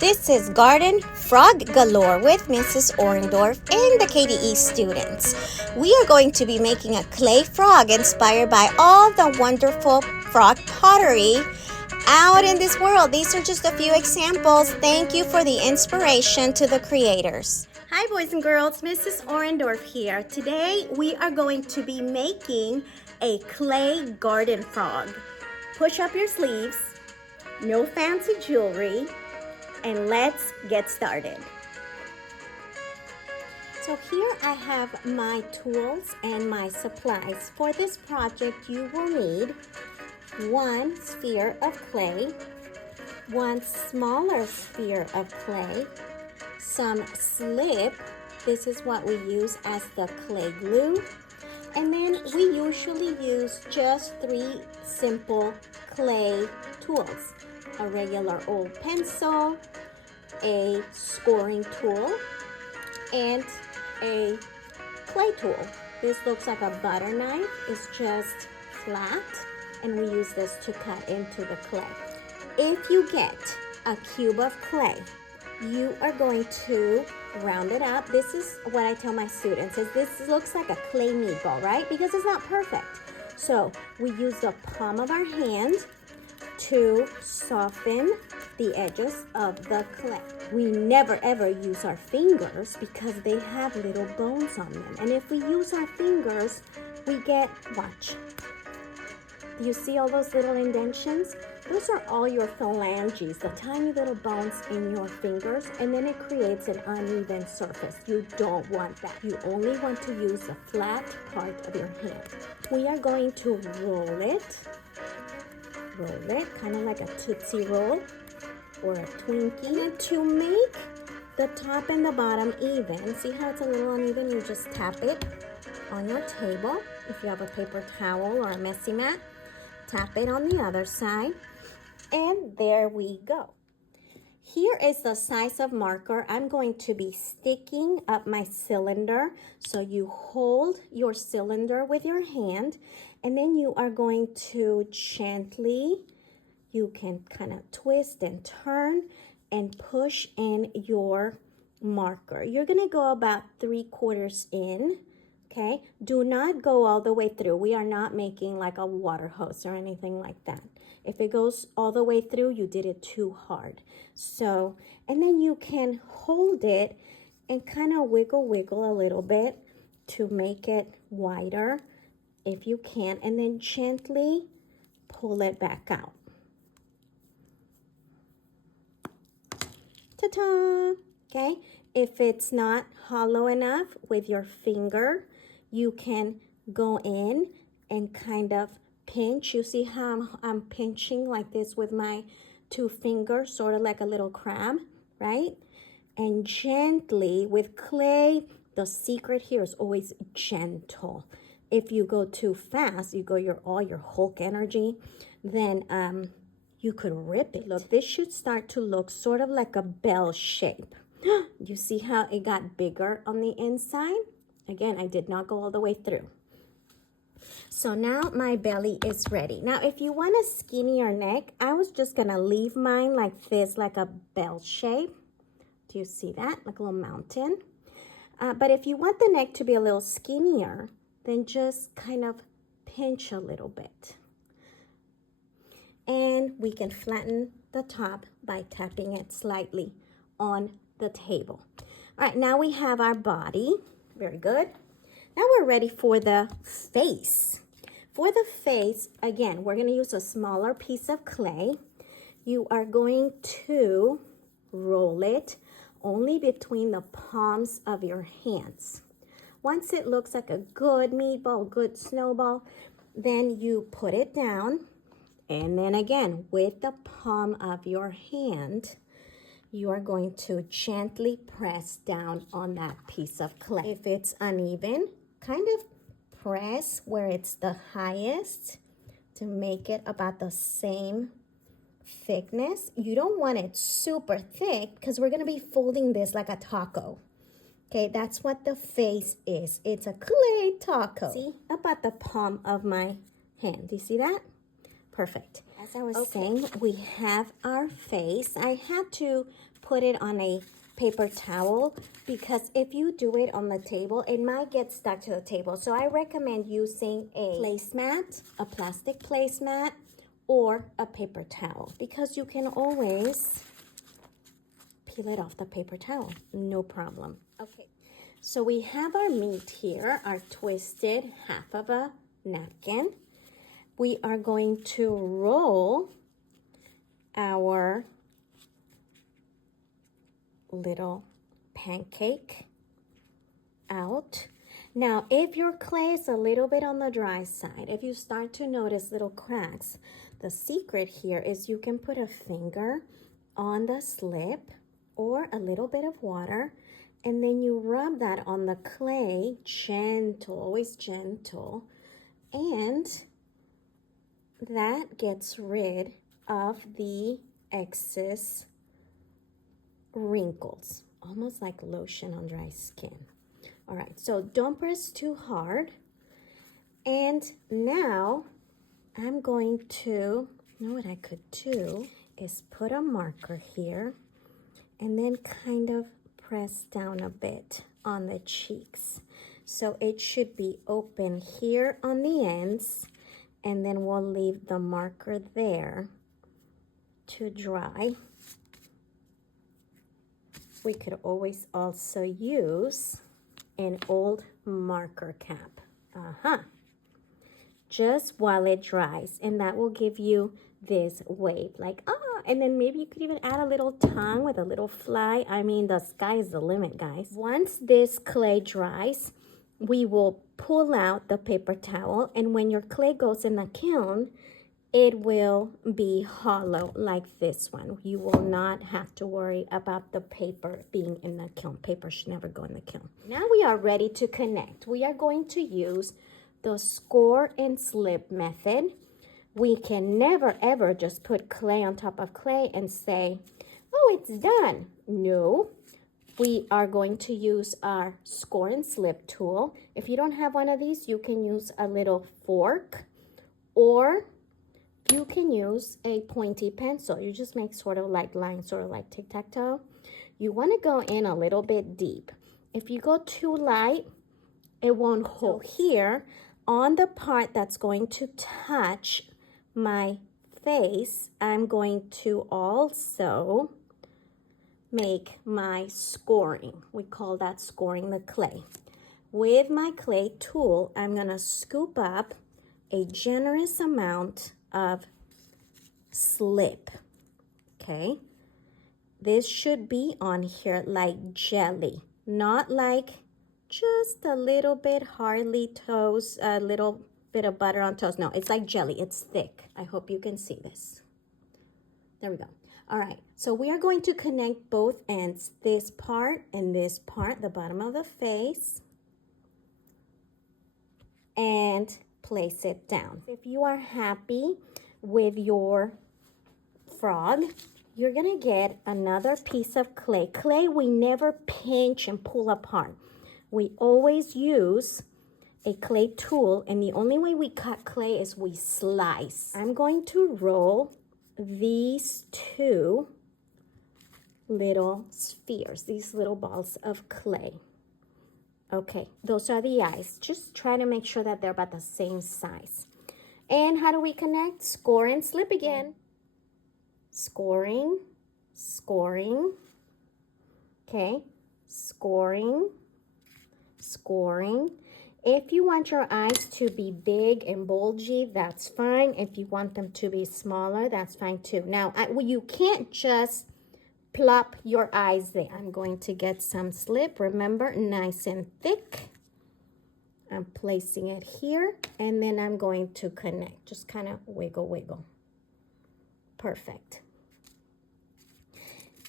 This is Garden Frog Galore with Mrs. Orendorf and the KDE students. We are going to be making a clay frog inspired by all the wonderful frog pottery out in this world. These are just a few examples. Thank you for the inspiration to the creators. Hi boys and girls, Mrs. Orendorf here. Today we are going to be making a clay garden frog. Push up your sleeves, no fancy jewelry, and let's get started. So here I have my tools and my supplies. For this project you will need one sphere of clay, one smaller sphere of clay, some slip, this is what we use as the clay glue, and then we usually use just 3 simple clay tools. A regular old pencil, a scoring tool, and a clay tool. This looks like a butter knife. It's just flat, and we use this to cut into the clay. If you get a cube of clay, you are going to round it up. This is what I tell my students, is this looks like a clay meatball, right? Because it's not perfect. So we use the palm of our hand to soften the edges of the clay. We never ever use our fingers because they have little bones on them. And if we use our fingers, we get, watch. Do you see all those little indentions? Those are all your phalanges, the tiny little bones in your fingers, and then it creates an uneven surface. You don't want that. You only want to use the flat part of your hand. We are going to roll it, kind of like a Tootsie Roll or a Twinkie. And to make the top and the bottom even, see how it's a little uneven? You just tap it on your table. If you have a paper towel or a messy mat, tap it on the other side, and there we go. Here is the size of marker I'm going to be sticking up my cylinder. So you hold your cylinder with your hand, and then you are going to gently, you can kind of twist and turn and push in your marker. You're gonna go about 3/4 in, okay? Do not go all the way through. We are not making like a water hose or anything like that. If it goes all the way through, you did it too hard. So, and then you can hold it and kind of wiggle a little bit to make it wider if you can, and then gently pull it back out. Ta-ta! Okay, if it's not hollow enough with your finger, you can go in and kind of pinch. You see how I'm pinching like this with my 2 fingers, sort of like a little crab, right? And gently with clay, the secret here is always gentle. If you go too fast, you go all your Hulk energy, then you could rip it. Look, this should start to look sort of like a bell shape. You see how it got bigger on the inside? Again, I did not go all the way through. So now my belly is ready. Now, if you want a skinnier neck, I was just gonna leave mine like this, like a bell shape. Do you see that? Like a little mountain. But if you want the neck to be a little skinnier, then just kind of pinch a little bit. And we can flatten the top by tapping it slightly on the table. All right, now we have our body. Very good. Now we're ready for the face. For the face, again, we're going to use a smaller piece of clay. You are going to roll it only between the palms of your hands. Once it looks like a good meatball, good snowball, then you put it down. And then again, with the palm of your hand, you are going to gently press down on that piece of clay. If it's uneven, kind of press where it's the highest to make it about the same thickness. You don't want it super thick because we're going to be folding this like a taco. Okay, that's what the face is. It's a clay taco. See, about the palm of my hand. Do you see that? Perfect. As I was saying, we have our face. I had to put it on a paper towel because if you do it on the table, it might get stuck to the table. So I recommend using a placemat, a plastic placemat, or a paper towel because you can always peel it off the paper towel, no problem. Okay, so we have our meat here, our twisted half of a napkin. We are going to roll our little pancake out. Now, if your clay is a little bit on the dry side, if you start to notice little cracks, the secret here is you can put a finger on the slip or a little bit of water, and then you rub that on the clay, gentle, always gentle, and that gets rid of the excess wrinkles, almost like lotion on dry skin. All right, so don't press too hard. And now I'm going to, you know what I could do is put a marker here and then kind of press down a bit on the cheeks. So it should be open here on the ends, and then we'll leave the marker there to dry. We could always also use an old marker cap. Just while it dries, and that will give you this wave, like, and then maybe you could even add a little tongue with a little fly. I mean, the sky is the limit, guys. Once this clay dries, we will pull out the paper towel, and when your clay goes in the kiln, it will be hollow like this one. You will not have to worry about the paper being in the kiln. Paper should never go in the kiln. Now we are ready to connect. We are going to use the score and slip method. We can never ever just put clay on top of clay and say, oh, it's done. No, we are going to use our score and slip tool. If you don't have one of these, you can use a little fork, or you can use a pointy pencil. You just make sort of like lines, sort of like tic-tac-toe. You want to go in a little bit deep. If you go too light, it won't hold. So here, on the part that's going to touch my face, I'm going to also make my scoring. We call that scoring the clay. With my clay tool, I'm going to scoop up a generous amount of slip. Okay, this should be on here like jelly, not like just a little bit hardly toast, a little bit of butter on toast. No, it's like jelly. It's thick. I hope you can see this. There we go. All right, so we are going to connect both ends, this part and this part, the bottom of the face, and place it down. If you are happy with your frog, you're gonna get another piece of clay. Clay we never pinch and pull apart. We always use a clay tool, and the only way we cut clay is we slice. I'm going to roll these two little spheres, these little balls of clay. Okay, those are the eyes. Just try to make sure that they're about the same size. And how do we connect? Score and slip again. Scoring, scoring. Okay, scoring, scoring. If you want your eyes to be big and bulgy, that's fine. If you want them to be smaller, that's fine too. Now, you can't just plop your eyes there. I'm going to get some slip, remember, nice and thick. I'm placing it here, and then I'm going to connect. Just kind of wiggle, wiggle. Perfect.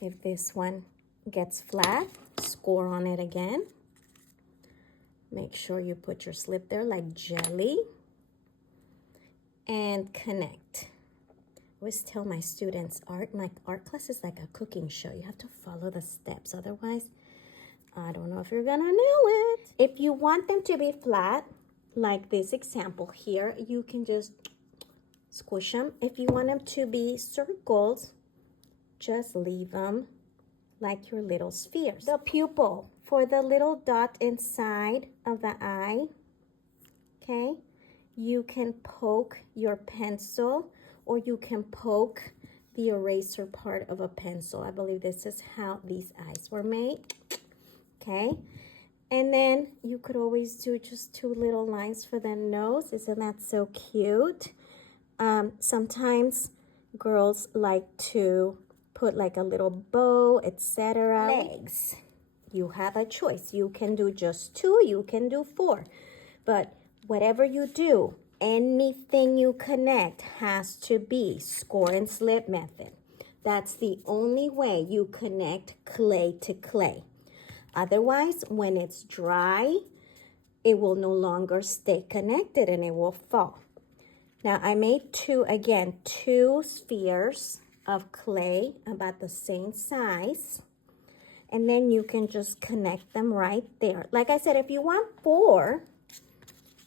If this one gets flat, score on it again. Make sure you put your slip there like jelly. And connect. I always tell my students, my art class is like a cooking show. You have to follow the steps. Otherwise, I don't know if you're gonna nail it. If you want them to be flat, like this example here, you can just squish them. If you want them to be circles, just leave them like your little spheres. The pupil, for the little dot inside of the eye, okay, you can poke your pencil, or you can poke the eraser part of a pencil. I believe this is how these eyes were made, okay? And then you could always do just 2 little lines for the nose. Isn't that so cute? Sometimes girls like to put like a little bow, etc. Legs, you have a choice. You can do just 2, you can do 4. But whatever you do, anything you connect has to be score and slip method. That's the only way you connect clay to clay. Otherwise, when it's dry, it will no longer stay connected and it will fall. Now, I made 2 spheres of clay about the same size. And then you can just connect them right there. Like I said, if you want 4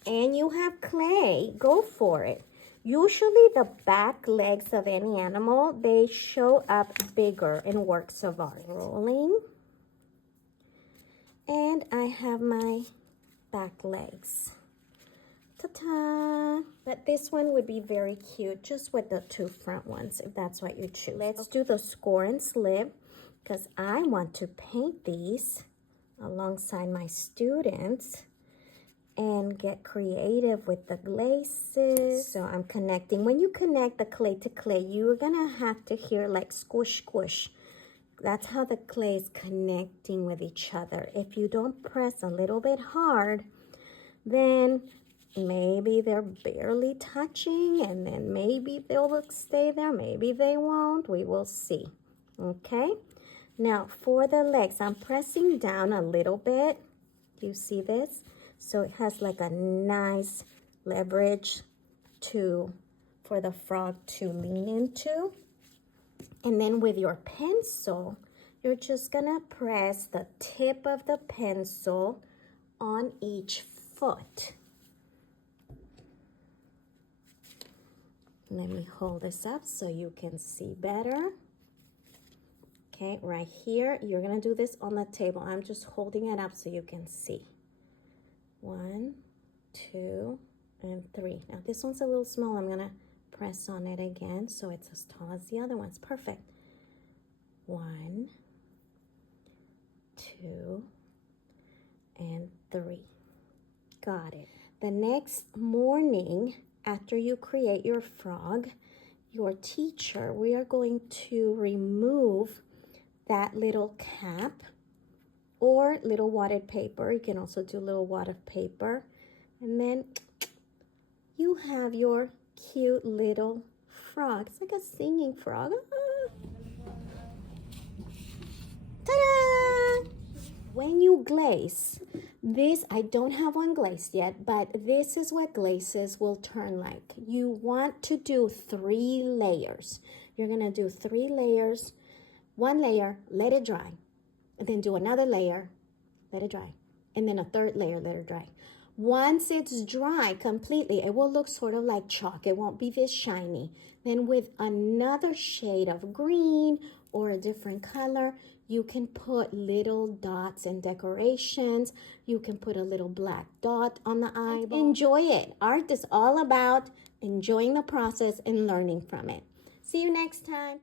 and you have clay, go for it. Usually the back legs of any animal, they show up bigger in works of art. Rolling. And I have my back legs. Ta-ta! But this one would be very cute, just with the 2 front ones, if that's what you choose. Let's do the score and slip, because I want to paint these alongside my students and get creative with the glazes. So I'm connecting. When you connect the clay to clay, you're gonna have to hear like squish, squish. That's how the clay is connecting with each other. If you don't press a little bit hard, then maybe they're barely touching, and then maybe they'll stay there, maybe they won't. We will see. Okay? Now, for the legs, I'm pressing down a little bit. Do you see this? So it has like a nice leverage for the frog to lean into. And then with your pencil, you're just gonna press the tip of the pencil on each foot. Let me hold this up so you can see better. Okay, right here, you're gonna do this on the table. I'm just holding it up so you can see. 1, 2, and 3. Now this one's a little small. I'm gonna press on it again so it's as tall as the other one's. Perfect. 1, 2, and 3. Got it. The next morning, after you create your frog, your teacher, we are going to remove that little cap or little wadded paper. You can also do little wadded paper. And then you have your cute little frog. It's like a singing frog. Ta-da! When you glaze, this, I don't have one glazed yet, but this is what glazes will turn like. You want to do 3 layers. You're gonna do 3 layers. 1 layer, let it dry. And then do another layer, let it dry. And then a 3rd layer, let it dry. Once it's dry completely, it will look sort of like chalk. It won't be this shiny. Then with another shade of green or a different color, you can put little dots and decorations. You can put a little black dot on the eyeball. Enjoy it. Art is all about enjoying the process and learning from it. See you next time.